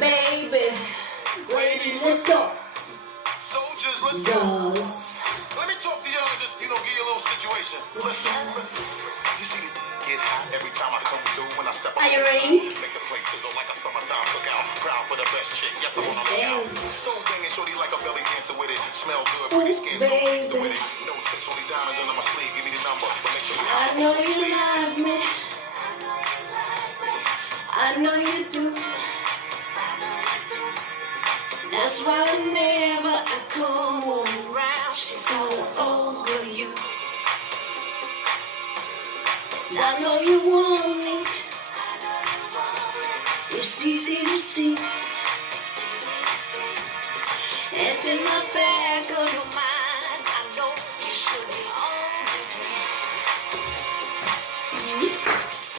baby. Ladies, let's go. Soldiers, let's go. Let me talk to y'all and just, give you a little situation. Listen. You see, get hot every time I come through when I step up. Are you ready? Make the place sizzle like a summertime cookout. Proud for the best chick. Yes, I'm on the lookout. So banging, shorty like a belly dancer with it. Smell good, pretty skin, so gangster with it. No tricks, only diamonds under my sleeve. Give me the number, but make sure you I know you like me. I know you do. That's why whenever I come around, she's all over you. I know you want